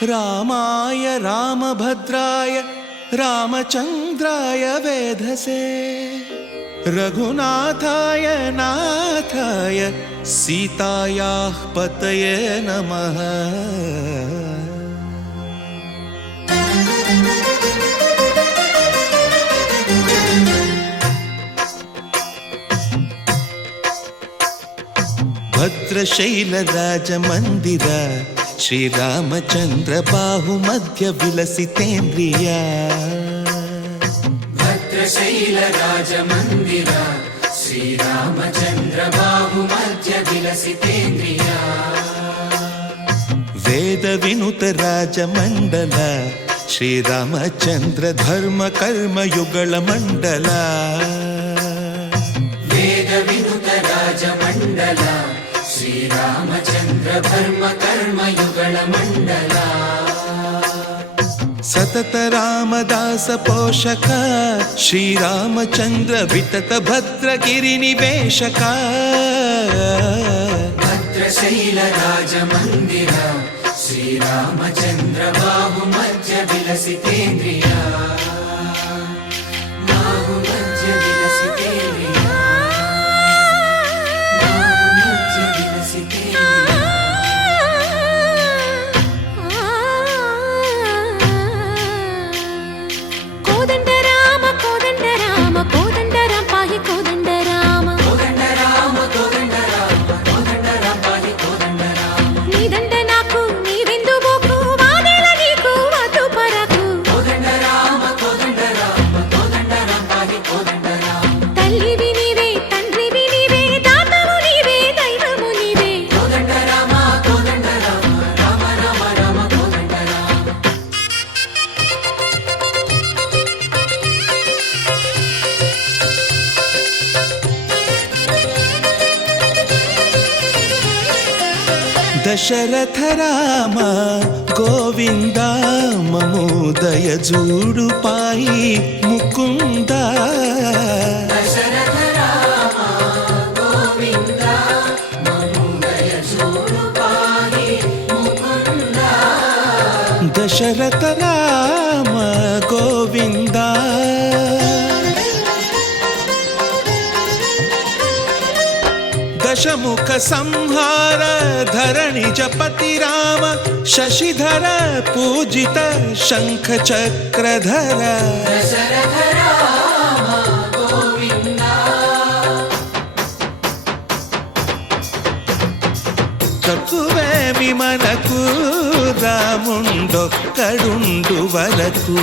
रामाय रामभद्राय रामचन्द्राय वेधसे रघुनाथाय नाथाय सीतायाः पतये नमः। भद्रशैलराजमन्दिर श्रीरामचन्द्र बाहुमध्य विलसितेन्द्रिया। भद्रशैलराजमन्दिर श्रीरामचन्द्र बाहुमध्य विलसितेन्द्रिया। वेदविनुत राजमण्डल श्रीरामचन्द्र धर्म कर्म युगल मण्डल। वेदविनुत राजमण्डल श्रीरामचन्द्र धर्म कर्म युगल मण्डल। सतत रामदास पोषक श्रीरामचन्द्र वितत भद्रगिरिनिवेशक। भद्रशैलराजमन्दिर श्रीरामचन्द्र बाहुमध्य विलसितेन्द्रिया। बाहुमध्य विलसितेन्द्रिया। बाहुमध्य विलसितेन्द्रिया। कोदंड राम पाहि कोदंड राम। कोदंड राम पाहि कोदंड राम। नी दंड नाकु नीविंदु बोकु वादेल नीकु वधु परकु। कोदंड राम पाहि कोदंड राम। तल्लिवि नीवे तंड्रिवि नीवे दातवु नीवे दैवमु नीवे। कोदंड राम राम राम राम कोदंड राम। दशरथ राम गोविंद ममोदय जूडु पाई मुकुंद। दशरथ राम गोविंद ममोदय जूडु पाहि मुकुंद। दशरथ राम गोविंद दशमुख संहार धरणि जपति राम शशिधर पूजित शंख चक्रधर। दशरथ राम गोविंद। తక్కువేమి మనకు రాముండొక్కడుండు వరకు।